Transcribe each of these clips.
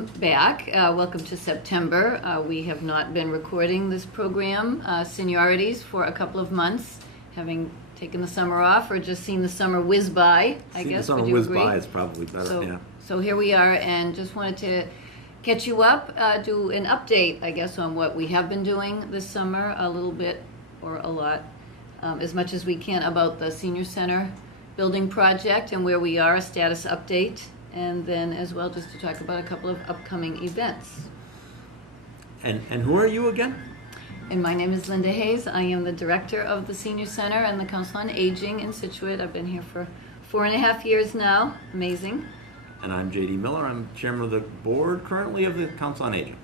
welcome back. Welcome to September. We have not been recording this program, Seniorities, for a couple of months, having taken the summer off or just seen the summer whiz by, I guess. The summer whiz by is probably better, yeah. So here we are, and just wanted to catch you up, do an update, I guess, on what we have been doing this summer, a little bit or a lot, as much as we can, about the senior center building project and where we are, a status update, and then as well just to talk about a couple of upcoming events. And who are you again? And my name is Linda Hayes. I am the director of the Senior Center and the Council on Aging in Scituate. I've been here for 4.5 years now. Amazing. And I'm J.D. Miller. I'm chairman of the board currently of the Council on Aging.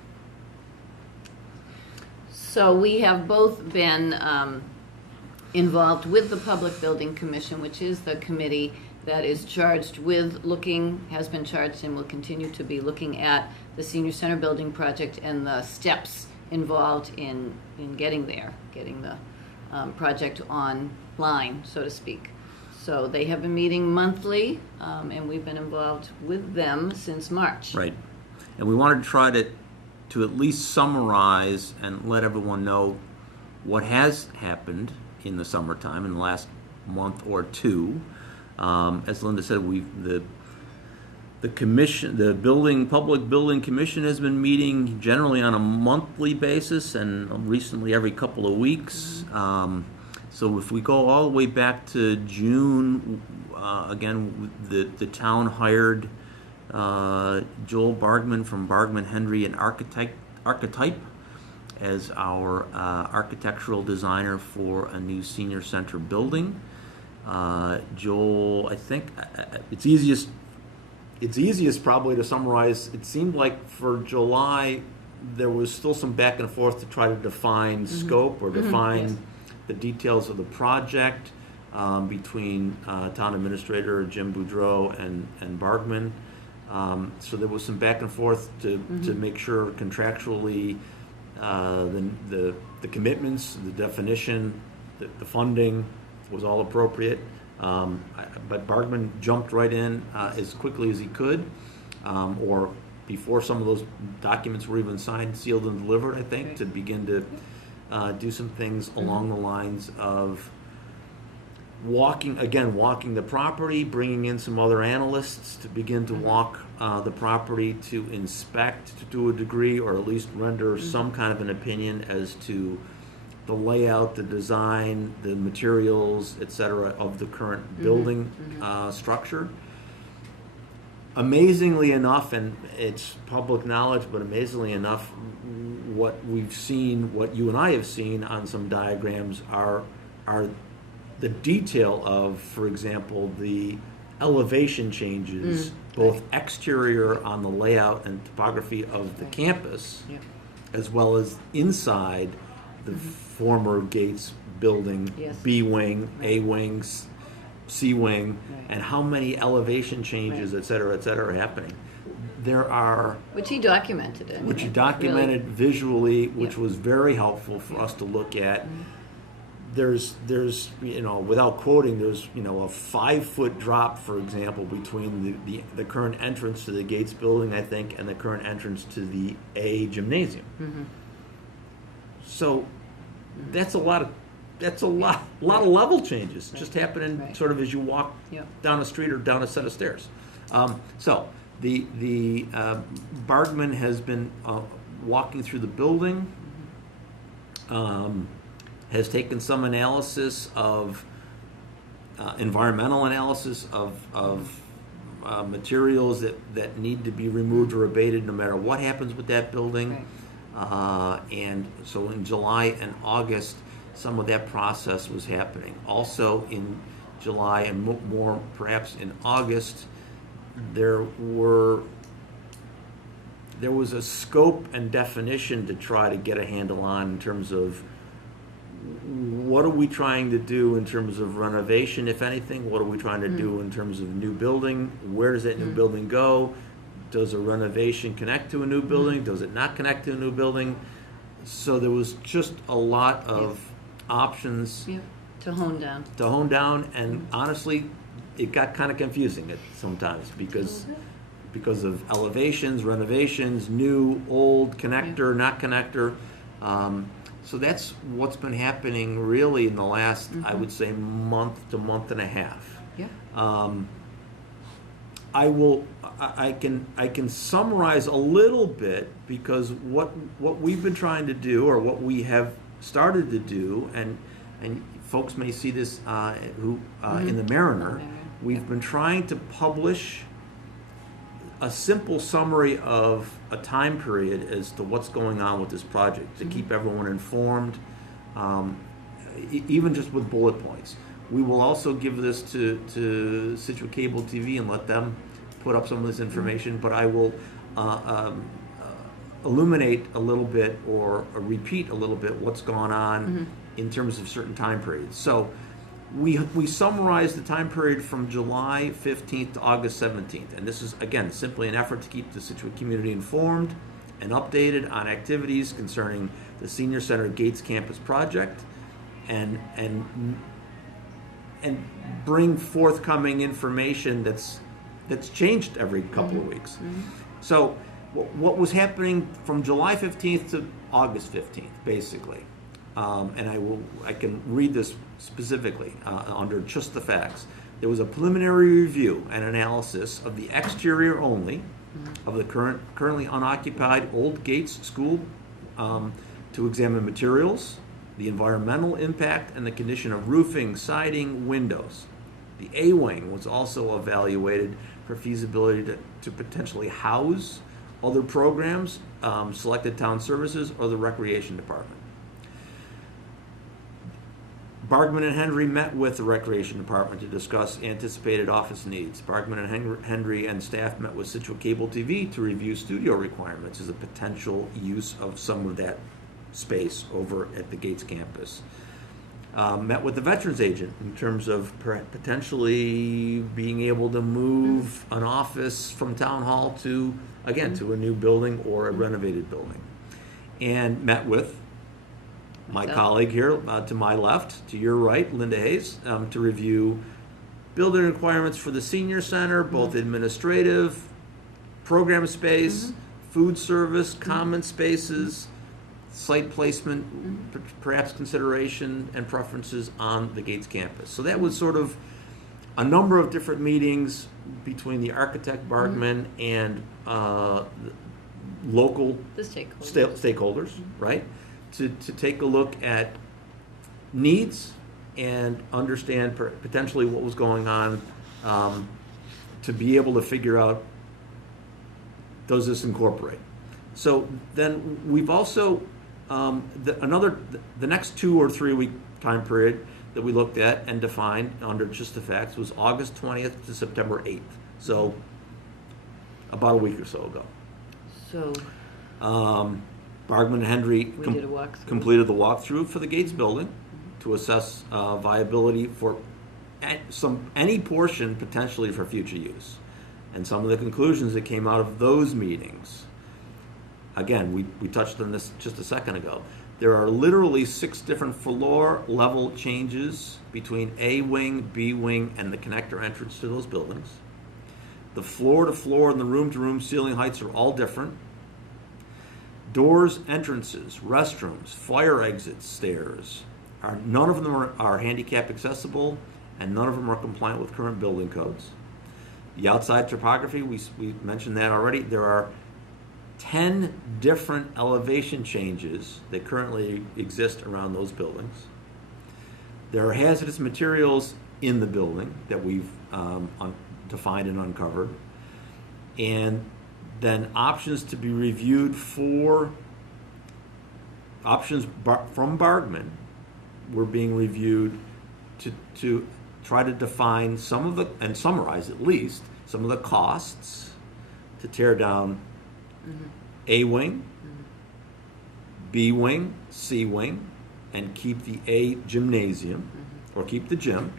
So we have both been involved with the Public Building Commission, which is the committee that is charged with has been charged and will continue to be looking at the Senior Center building project and the steps involved in getting there, getting the project online, so to speak. So they have been meeting monthly, and we've been involved with them since March. Right. And we wanted to try to at least summarize and let everyone know what has happened in the summertime in the last month or two. As Linda said, the commission, the Public Building Commission, has been meeting generally on a monthly basis and recently every couple of weeks. So if we go all the way back to June, again, the town hired Joel Bargman from Bargman, Henry and Archetype as our architectural designer for a new senior center building. Joel, I think it's easiest probably to summarize. It seemed like for July there was still some back and forth to try to define scope or define the details of the project between town administrator Jim Boudreau and Bargman. So there was some back and forth to make sure contractually the commitments, the definition, the funding was all appropriate. But Bargman jumped right in as quickly as he could, or before some of those documents were even signed, sealed, and delivered, I think, to begin to do some things along the lines of walking the property, bringing in some other analysts to begin to walk the property, to inspect to a degree, or at least render some kind of an opinion as to the layout, the design, the materials, etc., of the current building structure. Amazingly enough, and it's public knowledge, but amazingly enough, what we've seen, what you and I have seen on some diagrams are the detail of, for example, the elevation changes, both exterior on the layout and topography of the campus, as well as inside the former Gates building, B wing, A wing, C wing, and how many elevation changes, et cetera, are happening. There are... Which he documented. Which he documented really visually, which was very helpful for us to look at. There's without quoting, there's a 5-foot drop, for example, between the current entrance to the Gates building, I think, and the current entrance to the A gymnasium. So that's a lot of level changes just happening sort of as you walk down a street or down a set of stairs. So the Bargman has been walking through the building, has taken some analysis of environmental analysis of materials that need to be removed or abated no matter what happens with that building. And so in July and August, some of that process was happening. Also in July and more perhaps in August, there was a scope and definition to try to get a handle on in terms of what are we trying to do in terms of renovation, if anything? What are we trying to do in terms of new building? Where does that new building go? Does a renovation connect to a new building? Does it not connect to a new building? So there was just a lot of options to hone down. And honestly, it got kind of confusing sometimes because because of elevations, renovations, new, old, connector, not connector. So that's what's been happening really in the last, I would say, month to month and a half. Yeah. I can summarize a little bit, because what we've been trying to do, or what we have started to do, and folks may see this in the Mariner, we've been trying to publish a simple summary of a time period as to what's going on with this project, to keep everyone informed, even just with bullet points. We will also give this to Scituate Cable TV and let them put up some of this information, but I will illuminate a little bit, or repeat a little bit what's gone on in terms of certain time periods. So we summarize the time period from July 15th to August 17th, and this is, again, simply an effort to keep the Scituate community informed and updated on activities concerning the Senior Center Gates Campus project, and bring forthcoming information that's changed every couple of weeks. So what was happening from July 15th to August 15th, basically, and I can read this specifically under just the facts. There was a preliminary review and analysis of the exterior only of the currently unoccupied Old Gates School, to examine materials, the environmental impact, and the condition of roofing, siding, windows. The A wing was also evaluated for feasibility to potentially house other programs, selected town services, or the recreation department. Bargman and Henry met with the recreation department to discuss anticipated office needs. Bargman and Henry and staff met with Scituate Cable TV to review studio requirements as a potential use of some of that space over at the Gates campus. Met with the veterans agent in terms of potentially being able to move an office from town hall to a new building or a renovated building. And met with my colleague here to my left, to your right, Linda Hayes, to review building requirements for the senior center, both administrative, program space, food service, common spaces, site placement, perhaps consideration and preferences on the Gates campus. So that was sort of a number of different meetings between the architect, Bargman, and local stakeholders, right? To take a look at needs and understand potentially what was going on, to be able to figure out, does this incorporate? So then we've also, the next 2 or 3 week time period that we looked at and defined under just the facts was August 20th to September 8th. So about a week or so ago. So Bargman and Henry completed the walkthrough for the Gates building to assess viability for any portion potentially for future use. And some of the conclusions that came out of those meetings, again, we touched on this just a second ago. There are literally 6 different floor level changes between A wing, B wing, and the connector entrance to those buildings. The floor to floor and the room to room ceiling heights are all different. Doors, entrances, restrooms, fire exits, stairs, none of them are handicap accessible, and none of them are compliant with current building codes. The outside topography, we mentioned that already. There are 10 different elevation changes that currently exist around those buildings. There are hazardous materials in the building that we've defined and uncovered. And then options to be reviewed for options from Bargman were being reviewed to try to define some of the, and summarize at least, some of the costs to tear down A wing, B wing, C wing, and keep the A gymnasium, or keep the gym.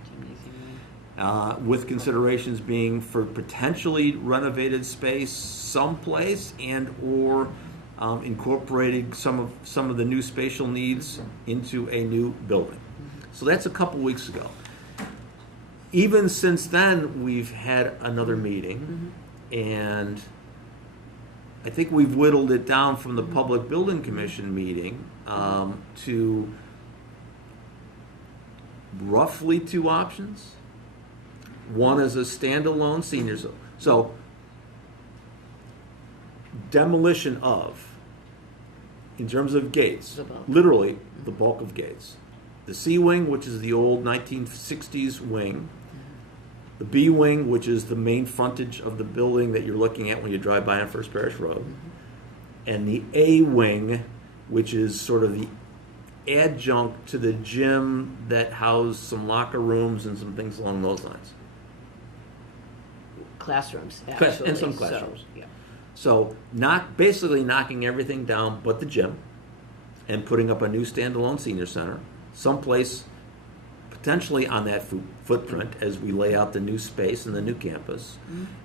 With considerations being for potentially renovated space someplace, and or incorporating some of the new spatial needs into a new building. So that's a couple weeks ago. Even since then, we've had another meeting And I think we've whittled it down from the Public Building Commission meeting to roughly 2 options. One is a standalone senior zone. So demolition of, in terms of gates, The bulk. literally the bulk of gates. The C wing, which is the old 1960s wing. The B wing, which is the main frontage of the building that you're looking at when you drive by on First Parish Road. And the A wing, which is sort of the adjunct to the gym that housed some locker rooms and some things along those lines. Classrooms, actually. And some classrooms. So, yeah. So basically knocking everything down but the gym and putting up a new standalone senior center, someplace potentially on that footprint as we lay out the new space and the new campus.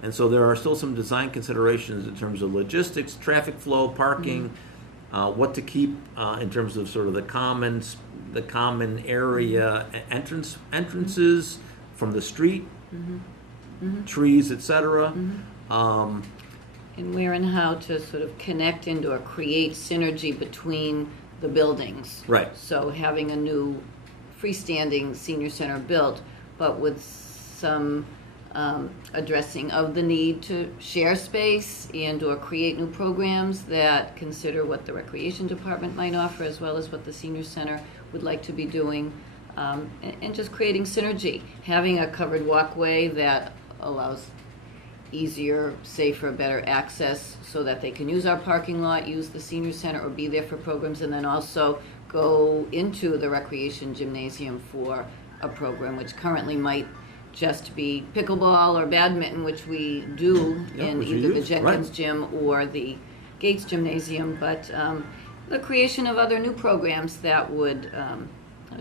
And so there are still some design considerations in terms of logistics, traffic flow, parking, what to keep in terms of sort of the common area entrances from the street, trees, etc. And where and how to sort of connect into or create synergy between the buildings. Right. So having a new freestanding senior center built, but with some addressing of the need to share space and or create new programs that consider what the recreation department might offer as well as what the senior center would like to be doing, and just creating synergy. Having a covered walkway that allows easier, safer, better access so that they can use our parking lot, use the senior center, or be there for programs, and then also go into the recreation gymnasium for a program, which currently might just be pickleball or badminton, which we do in which you either the use, Jenkins right. gym or the Gates Gymnasium, but the creation of other new programs that would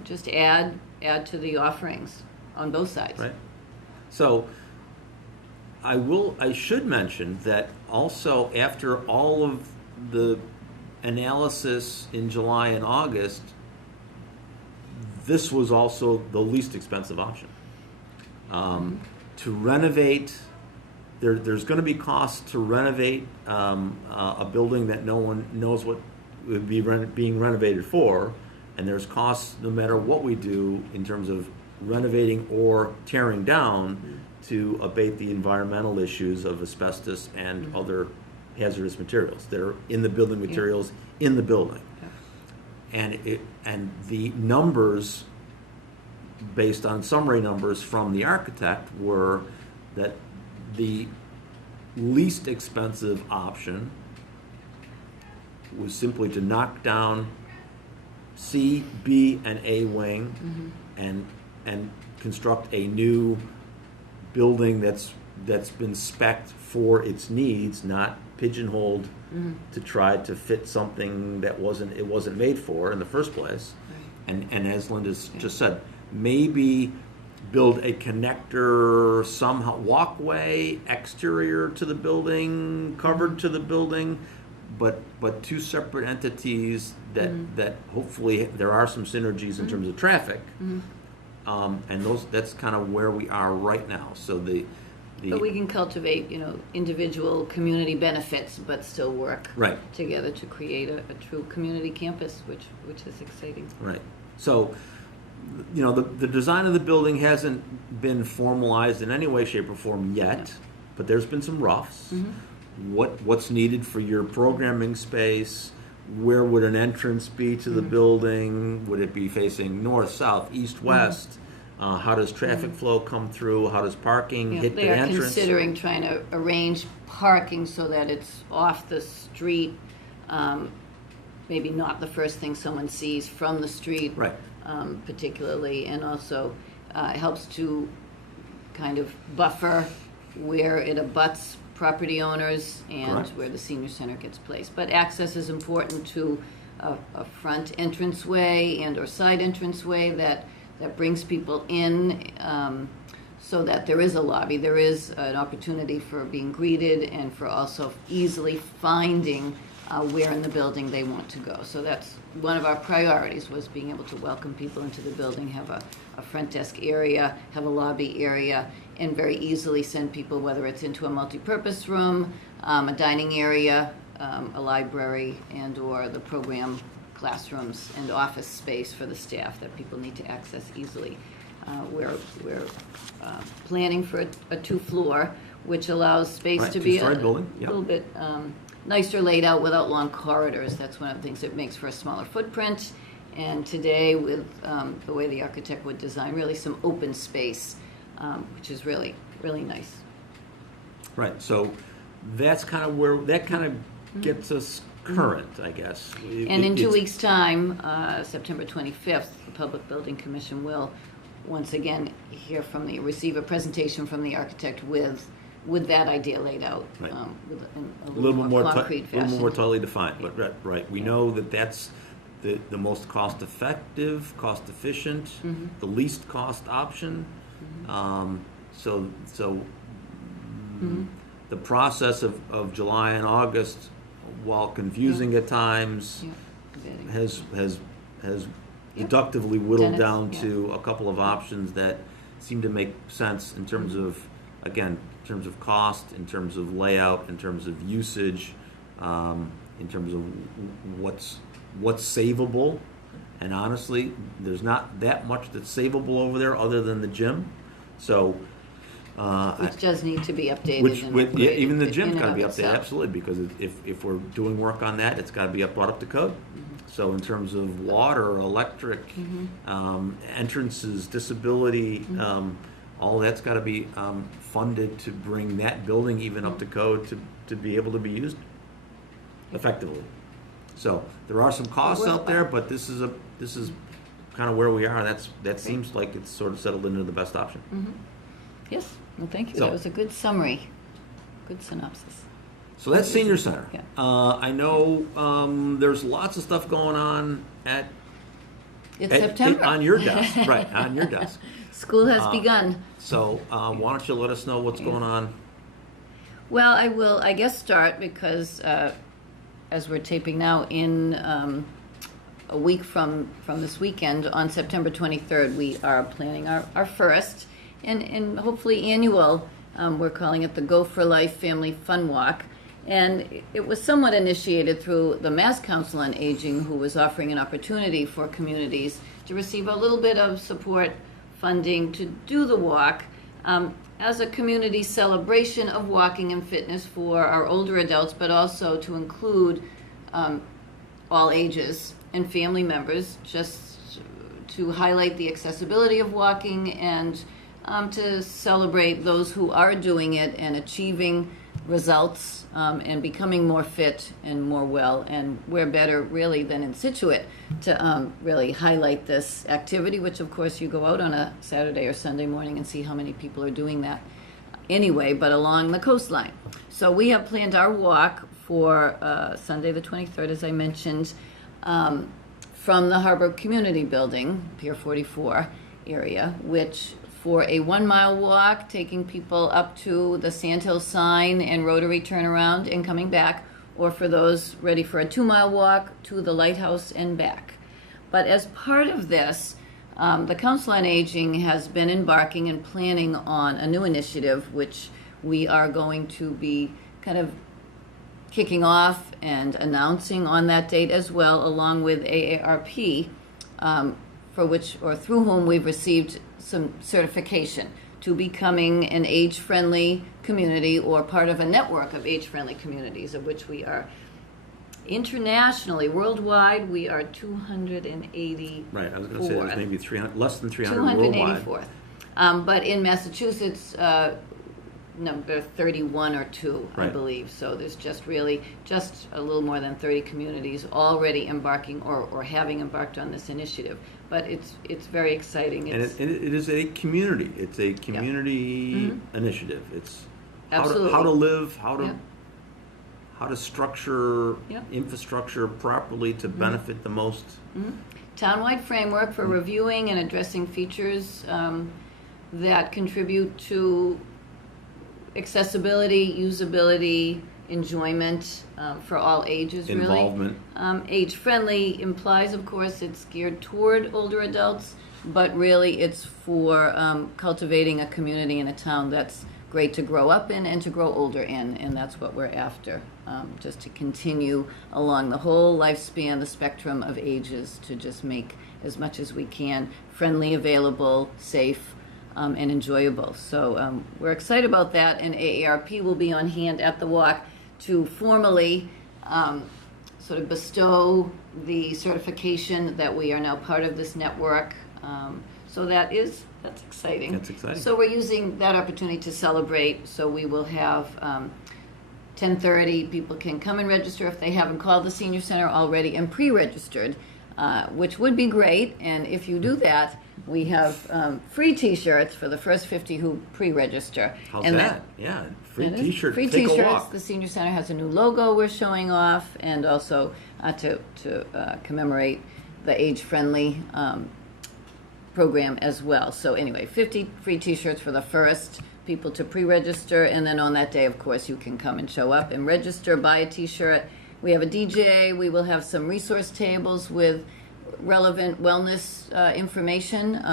just add to the offerings on both sides. Right. So I should mention that also after all of the analysis in July and August, this was also the least expensive option. To renovate, there's going to be costs to renovate a building that no one knows what would be being renovated for, and there's costs no matter what we do in terms of renovating or tearing down to abate the environmental issues of asbestos and other hazardous materials that are in the building materials in the building. And the numbers, based on summary numbers from the architect, were that the least expensive option was simply to knock down C, B, and A wing and construct a new building that's been spec'd for its needs, not pigeonholed to try to fit something that it wasn't made for in the first place. Right. And as Linda's just said, maybe build a connector, somehow walkway, exterior to the building, covered to the building, but 2 separate entities that hopefully there are some synergies in terms of traffic. And that's kind of where we are right now. So but we can cultivate, individual community benefits, but still work together to create a true community campus, which is exciting. Right. So, the design of the building hasn't been formalized in any way, shape, or form yet, but there's been some roughs. What's needed for your programming space? Where would an entrance be to the building? Would it be facing north, south, east, west? How does traffic flow come through? How does parking hit the entrance? They are considering trying to arrange parking so that it's off the street, maybe not the first thing someone sees from the street, particularly, and also helps to kind of buffer where it abuts property owners and where the senior center gets placed. But access is important to a front entranceway and or side entranceway that brings people in, so that there is a lobby, there is an opportunity for being greeted and for also easily finding where in the building they want to go. So that's one of our priorities was being able to welcome people into the building, have a front desk area, have a lobby area, and very easily send people, whether it's into a multi-purpose room, a dining area, a library, and or the program classrooms and office space for the staff that people need to access easily. We're planning for a two-floor, which allows space Right, to be a two-story building, yep. little bit nicer laid out without long corridors. That's one of the things that makes for a smaller footprint. And today, with the way the architect would design, really some open space, which is really, really nice. Right, so that's kind of where, that kind of gets us current, I guess. And in 2 It's- weeks' time, September 25th, the Public Building Commission will once again receive a presentation from the architect with that idea laid out, Right. with a A little bit more, concrete a fashion. little more totally defined, but right, we know that that's the most cost-effective, cost-efficient, the least cost option. So the process of July and August, while confusing at times, Yeah. has deductively whittled Dennis, down yeah. to a couple of options that seem to make sense in terms of, again, in terms of cost, in terms of layout, in terms of usage, in terms of what's savable. And honestly, there's not that much that's savable over there other than the gym. So, Which does need to be updated. which and with, yeah, upgraded even the in gym's and got to of be updated, itself. absolutely, because if we're doing work on that, it's got to be brought up to code. So in terms of water, electric, entrances, disability, all that's got to be funded to bring that building even up to code to be able to be used effectively. So there are some costs out there, but this is kind of where we are, and that seems like it's sort of settled into the best option. Yes, well, thank you. So- That was a good summary, good synopsis. So that's Senior Center. Yeah. I know there's lots of stuff going on It's September. on your desk, right, on your desk. School has begun. So why don't you let us know what's going on? Well, I will, I guess, start because as we're taping now, in a week from this weekend, on September 23rd, we are planning our first and hopefully annual, we're calling it the Go for Life Family Fun Walk. And it was somewhat initiated through the Mass Council on Aging, who was offering an opportunity for communities to receive a little bit of support funding to do the walk as a community celebration of walking and fitness for our older adults, but also to include all ages and family members, just to highlight the accessibility of walking and to celebrate those who are doing it and achieving results and becoming more fit and more well. And we're better really than in Scituate to really highlight this activity, which of course you go out on a Saturday or Sunday morning and see how many people are doing that anyway, but along the coastline. So we have planned our walk for Sunday the 23rd, as I mentioned, from the Harbor Community Building, Pier 44 area, which for a 1 mile walk, taking people up to the Sandhill sign and Rotary turnaround and coming back, or for those ready for a 2 mile walk to the lighthouse and back. But as part of this, the Council on Aging has been embarking and planning on a new initiative, which we are going to be kind of kicking off and announcing on that date as well, along with AARP, for which or through whom we've received some certification to becoming an age-friendly community or part of a network of age-friendly communities, of which we are internationally, worldwide, we are 280. Right, I was going to say there's maybe 300, less than 300 worldwide. 284th. But in Massachusetts, number 31 or 2, I Right. believe. So there's just a little more than 30 communities already embarking or having embarked on this initiative. But it's very exciting. And it is a community. It's a community initiative. It's how to live, how to structure infrastructure properly to benefit the most. Townwide framework for reviewing and addressing features that contribute to accessibility, usability, enjoyment for all ages, really. Involvement. Age-friendly implies, of course, it's geared toward older adults, but really it's for cultivating a community in a town that's great to grow up in and to grow older in, and that's what we're after, just to continue along the whole lifespan, the spectrum of ages, to just make as much as we can friendly, available, safe, and enjoyable. So we're excited about that, and AARP will be on hand at the walk to formally sort of bestow the certification that we are now part of this network. So that's exciting. That's exciting. So we're using that opportunity to celebrate. So we will have 10:30. People can come and register if they haven't called the senior center already and pre-registered, which would be great. And if you do that, we have free T-shirts for the first 50 who pre-register. How's and that? Yeah, free that is T-shirt. Free Take T-shirts. a walk. The senior center has a new logo we're showing off, and also to commemorate the age-friendly program as well. So anyway, 50 free T-shirts for the first people to pre-register, and then on that day, of course, you can come and show up and register, buy a T-shirt. We have a DJ. We will have some resource tables with relevant wellness information,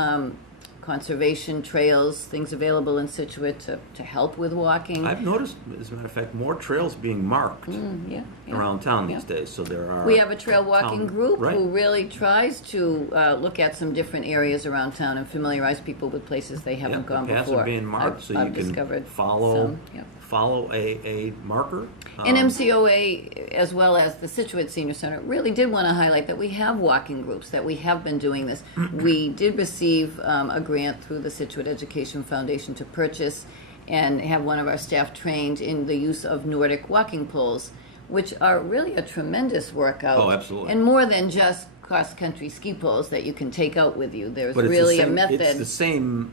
conservation trails, things available in Scituate to help with walking. I've noticed, as a matter of fact, more trails being marked Yeah. around town these days. So there are. We have a trail walking group right. who really tries to look at some different areas around town and familiarize people with places they haven't gone the paths before. are being marked, so you I've can discovered follow some, yeah. follow a marker. And MCOA, as well as the Scituate Senior Center, really did want to highlight that we have walking groups, that we have been doing this. We did receive a grant through the Scituate Education Foundation to purchase and have one of our staff trained in the use of Nordic walking poles, which are really a tremendous workout. Oh, absolutely. And more than just cross-country ski poles that you can take out with you. There's But it's really the same, a method. It's the same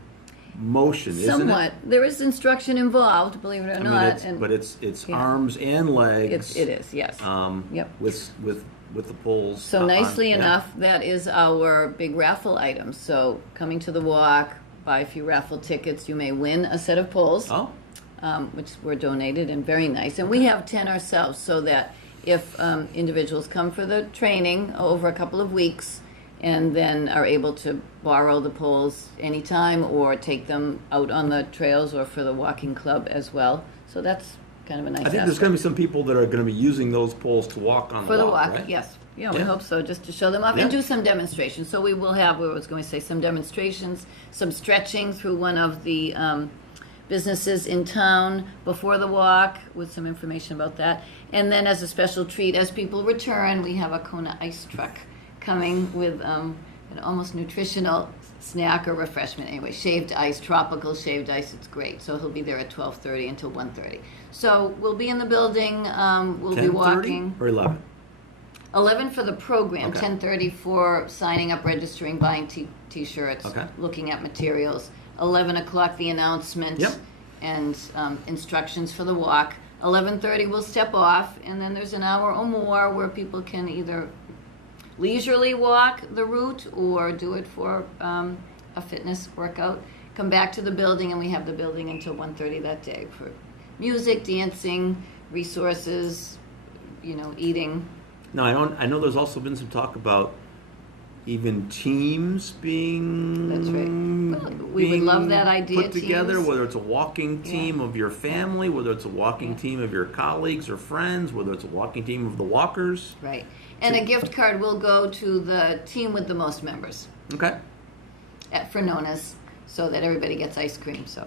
motion, isn't Somewhat. it? There is instruction involved, believe it or I not. mean, but it's yeah. arms and legs. It is, yes. Yep. With the poles. So nicely yeah. enough, that is our big raffle item. So coming to the walk, buy a few raffle tickets, you may win a set of poles, Oh, which were donated and very nice. And we have 10 ourselves, so that if individuals come for the training over a couple of weeks and then are able to borrow the poles anytime or take them out on the trails or for the walking club as well. So that's kind of a nice I think there's aspect. going to be some people that are going to be using those poles to walk on For the walk, right? yes. Yeah, we Yeah. hope so, just to show them off Yeah. and do some demonstrations. So we will have, I was going to say, some demonstrations, some stretching through one of the businesses in town before the walk with some information about that. And then as a special treat, as people return, we have a Kona ice truck coming with an almost nutritional snack or refreshment. Anyway, shaved ice, tropical shaved ice, it's great. So he'll be there at 12:30 until 1:30. So we'll be in the building, we'll be 10:30 walking. or 11? 11 for the program, Okay. 10:30 for signing up, registering, buying T-shirts, Okay. looking at materials. 11 o'clock, the announcement Yep. and instructions for the walk. 11:30 we'll step off, and then there's an hour or more where people can either leisurely walk the route or do it for a fitness workout. Come back to the building, and we have the building until 1:30 that day for music, dancing, resources, eating. No, I know there's also been some talk about even teams being. That's right. Well, we would love that idea, Put together, teams. whether it's a walking team of your family, whether it's a walking Yeah. team of your colleagues or friends, whether it's a walking team of the walkers. Right. And a gift card will go to the team with the most members Okay. for Nona's, so that everybody gets ice cream. So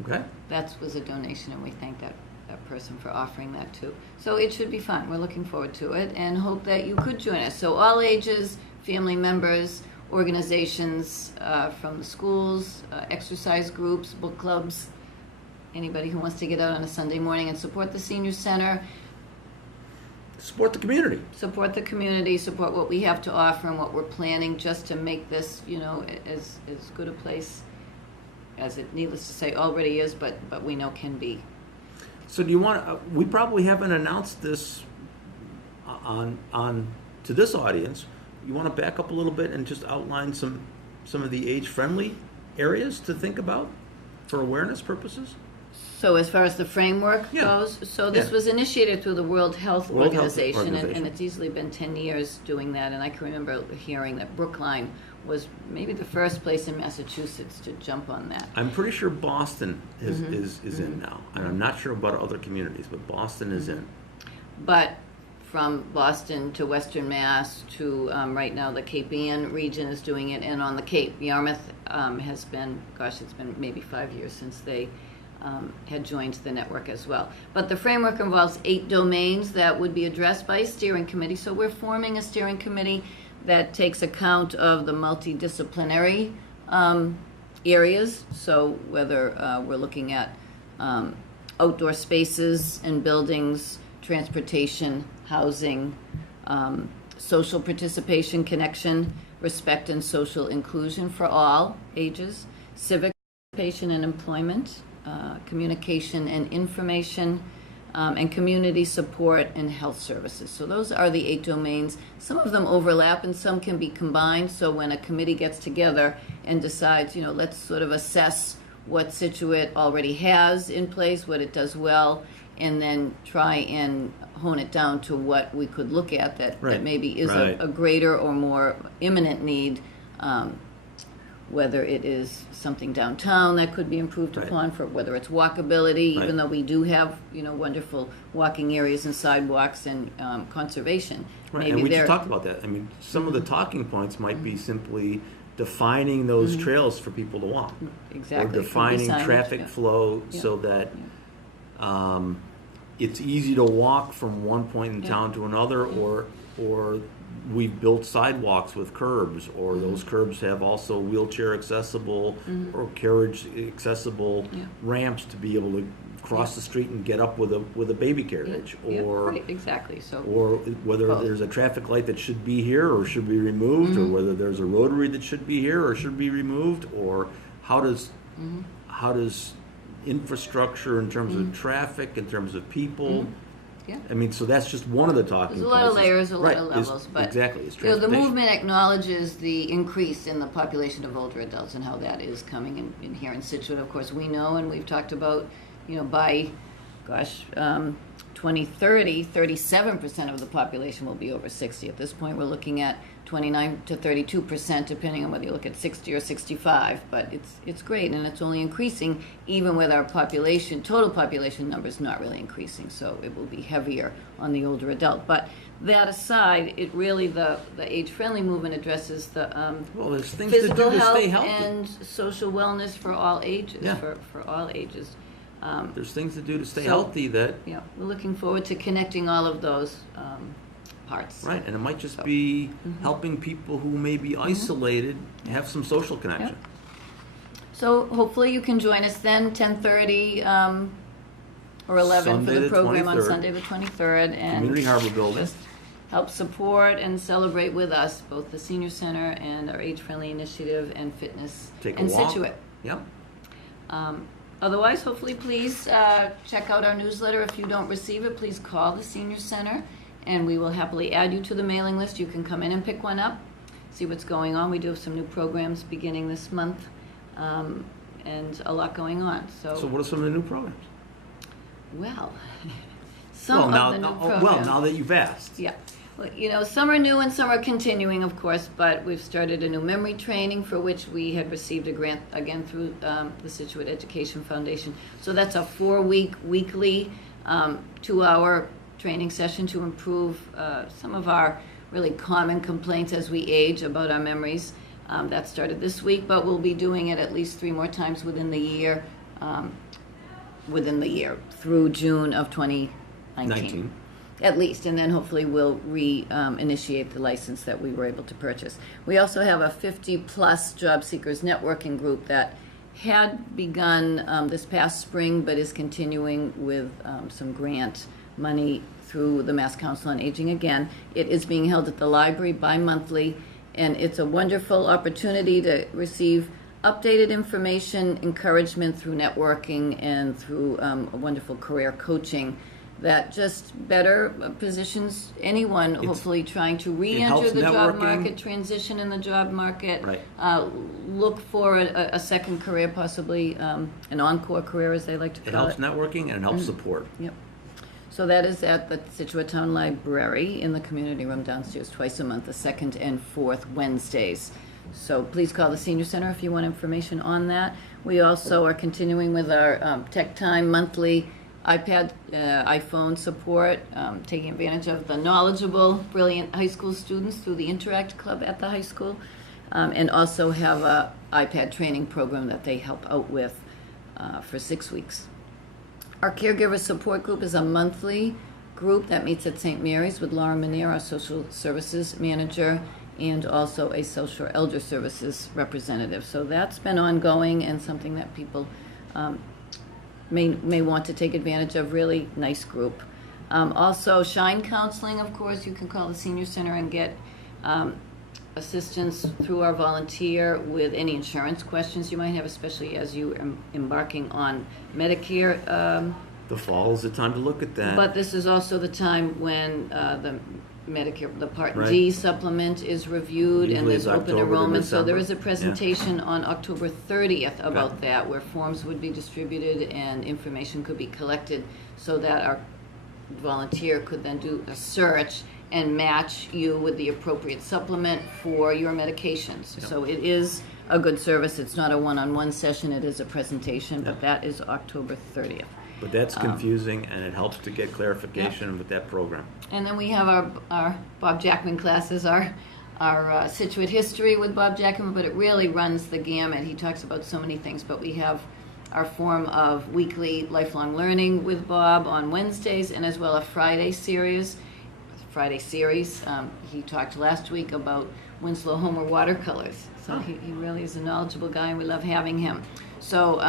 Okay. that was a donation, and we thank that person for offering that too. So it should be fun. We're looking forward to it and hope that you could join us. So all ages, family members, organizations from the schools, exercise groups, book clubs, anybody who wants to get out on a Sunday morning and support the senior center, Support the community. support the community, support what we have to offer and what we're planning just to make this, as good a place as it, needless to say, already is, but we know can be. So do you want? We probably haven't announced this on to this audience. You want to back up a little bit and just outline some of the age-friendly areas to think about for awareness purposes? So as far as the framework Yeah. goes, so this Yeah. was initiated through the World Health World Health Organization, and Organization. it's easily been 10 years doing that, and I can remember hearing that Brookline was maybe the first place in Massachusetts to jump on that. I'm pretty sure Boston is in now, and I'm not sure about other communities, but Boston is in. But from Boston to Western Mass to right now the Cape Ann region is doing it, and on the Cape, Yarmouth has been, gosh, it's been maybe 5 years since they had joined the network as well. But the framework involves 8 domains that would be addressed by a steering committee. So we're forming a steering committee that takes account of the multidisciplinary areas. So whether we're looking at outdoor spaces and buildings, transportation, housing, social participation, connection, respect and social inclusion for all ages, civic participation and employment, communication and information, and community support and health services. So those are the 8 domains. Some of them overlap and some can be combined. So when a committee gets together and decides, let's sort of assess what Scituate already has in place, what it does well, and then try and hone it down to what we could look at that maybe is a greater or more imminent need, whether it is something downtown that could be improved upon, for whether it's walkability, even though we do have wonderful walking areas and sidewalks and conservation. Right, and we just talked about that. I mean, some of the talking points might be simply defining those trails for people to walk. Exactly. Or defining traffic flow so that it's easy to walk from one point in town to another, or we've built sidewalks with curbs, or those curbs have also wheelchair accessible or carriage accessible ramps to be able to cross the street and get up with a baby carriage, or exactly. So, or whether there's a traffic light that should be here or should be removed, or whether there's a rotary that should be here or should be removed, or how does infrastructure in terms of traffic, in terms of people. I mean, so that's just one of the talking points. There's a lot of layers, a lot of levels, but exactly, it's the movement acknowledges the increase in the population of older adults and how that is coming in here in Scituate. Of course, we know, and we've talked about, by 2030, 37% of the population will be over 60. At this point, we're looking at 29 to 32%, depending on whether you look at 60 or 65. But it's great, and it's only increasing, even with our total population numbers not really increasing. So it will be heavier on the older adult. But that aside, it really the age-friendly movement addresses the there's things physical to do to health stay healthy and social wellness for all ages. Yeah. For all ages. There's things to do to stay healthy that we're looking forward to connecting all of those parts. Right, and it might just be helping people who may be isolated have some social connection. Yep. So hopefully you can join us then, 10:30 or 11 Sunday for the the program 23rd. on Sunday the 23rd, and Community Harbor Building. just help support and celebrate with us both the Senior Center and our Age-Friendly Initiative and Fitness Take a and walk. Scituate. Yep. Otherwise, hopefully, please check out our newsletter. If you don't receive it, please call the Senior Center, and we will happily add you to the mailing list. You can come in and pick one up, see what's going on. We do have some new programs beginning this month, and a lot going on. So what are some of the new programs? Well, some of the new programs. Well, now that you've asked. Yeah. Well, some are new and some are continuing, of course, but we've started a new memory training for which we had received a grant, again, through the Scituate Education Foundation. So that's a 4-week, weekly, 2-hour training session to improve some of our really common complaints as we age about our memories. That started this week, but we'll be doing it at least 3 more times within the year, through June of 2019. At least, and then hopefully we'll initiate the license that we were able to purchase. We also have a 50-plus job seekers networking group that had begun this past spring, but is continuing with some grant money through the Mass Council on Aging again. It is being held at the library bi-monthly, and it's a wonderful opportunity to receive updated information, encouragement through networking, and through a wonderful career coaching that just better positions anyone, hopefully trying to re-enter helps the job networking. market, transition in the job market, Right. look for a second career, possibly an encore career, as they like to It call helps it. networking and it helps support. Yep. So that is at the Scituate Town Library in the community room downstairs twice a month, the second and fourth Wednesdays. So please call the Senior Center if you want information on that. We also are continuing with our Tech Time monthly iPad, iPhone support, taking advantage of the knowledgeable, brilliant high school students through the Interact Club at the high school, and also have a iPad training program that they help out with for 6 weeks. Our caregiver support group is a monthly group that meets at St. Mary's with Laura Manier, our social services manager, and also a social elder services representative. So that's been ongoing and something that people may want to take advantage of. Really nice group. Also, Shine Counseling, of course, you can call the Senior Center and get assistance through our volunteer with any insurance questions you might have, especially as you are embarking on Medicare. The fall is the time to look at that. But this is also the time when the Medicare, the Part Right. D supplement is reviewed, and Usually there's it's open October to enrollment. So there December. is a presentation on October 30th about Okay. that, where forms would be distributed and information could be collected so that our volunteer could then do a search and match you with the appropriate supplement for your medications. Yep. So it is a good service. It's not a one-on-one session, it is a presentation, but Yep. that is October 30th. But that's confusing, and it helps to get clarification with that program. And then we have our Bob Jackman classes, our Scituate history with Bob Jackman, but it really runs the gamut. He talks about so many things, but we have our form of weekly lifelong learning with Bob on Wednesdays, and as well a Friday series. He talked last week about Winslow Homer watercolors. So he really is a knowledgeable guy, and we love having him. So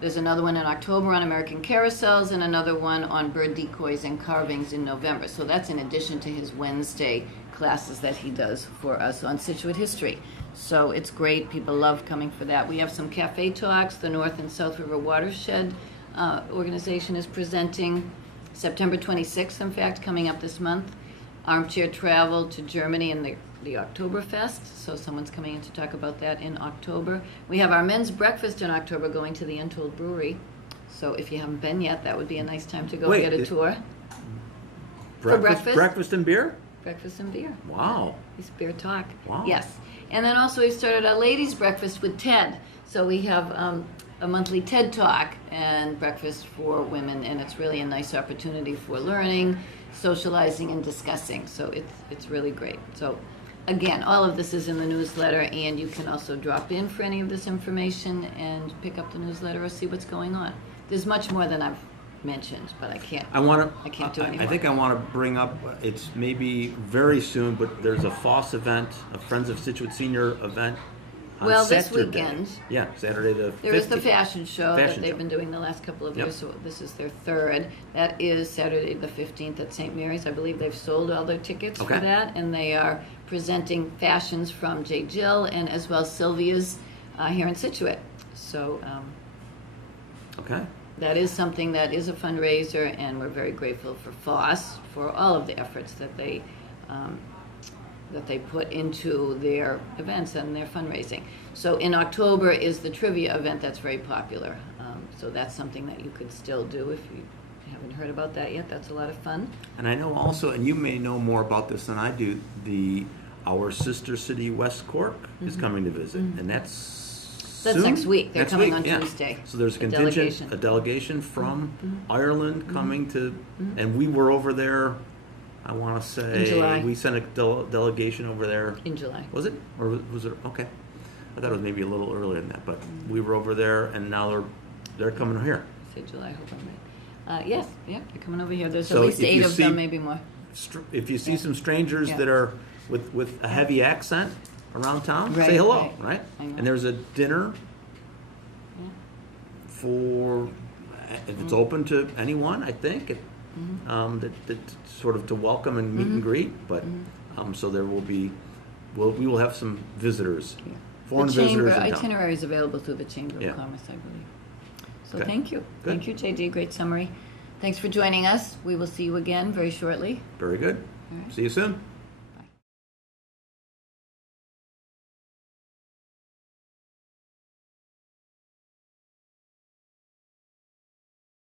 there's another one in October on American carousels, and another one on bird decoys and carvings in November. So that's in addition to his Wednesday classes that he does for us on Scituate history. So it's great. People love coming for that. We have some cafe talks. The North and South River Watershed organization is presenting September 26th, in fact, coming up this month. Armchair travel to Germany and the Oktoberfest, so someone's coming in to talk about that in October. We have our men's breakfast in October going to the Untold Brewery, so if you haven't been yet, that would be a nice time to go Wait, get a tour. Breakfast and beer? Breakfast and beer. Wow. It's beer talk. Wow. Yes. And then also we started a ladies' breakfast with TED. So we have a monthly TED Talk and breakfast for women, and it's really a nice opportunity for learning, socializing, and discussing. So it's really great. So again, all of this is in the newsletter, and you can also drop in for any of this information and pick up the newsletter or see what's going on. There's much more than I've mentioned, but I can't do any I think I want to bring up, it's maybe very soon, but there's a FOSS event, a Friends of Scituate Senior event on Well, this Saturday. weekend. Yeah, Saturday the 15th. There is the fashion show that Fashion they've show. been doing the last couple of Yep. years, so this is their third. That is Saturday the 15th at St. Mary's. I believe they've sold all their tickets for Okay. that, and they are presenting fashions from J. Jill and as well Sylvia's here in Scituate. So Okay. that is something that is a fundraiser, and we're very grateful for FOSS for all of the efforts that they put into their events and their fundraising. So in October is the trivia event that's very popular. So that's something that you could still do if you haven't heard about that yet. That's a lot of fun. And I know also, and you may know more about this than I do, our sister city, West Cork, is coming to visit, and that's That's soon? next week. They're Next coming week, on yeah. Tuesday. So there's a delegation from Ireland coming to, and we were over there, I want to say. In July. We sent a delegation over there. In July. Was it? Or was it? Okay. I thought it was maybe a little earlier than that, but we were over there, and now they're coming here. Say July, I hope I'm right. Yes, yeah, they're coming over here. There's So at least if 8 you of see- them, maybe more. If you see some strangers Yeah. that are with a heavy accent around town, Right, say hello, right? I know. And there's a dinner Yeah. for, if it's open to anyone, I think, that sort of to welcome and meet and greet. But so there will be, we will have some visitors, Yeah. foreign The chamber visitors in town. itinerary is available through the Chamber Yeah. of Commerce, I believe. So Okay. thank you. Good. Thank you, JD. Great summary. Thanks for joining us. We will see you again very shortly. Very good. All right. See you soon.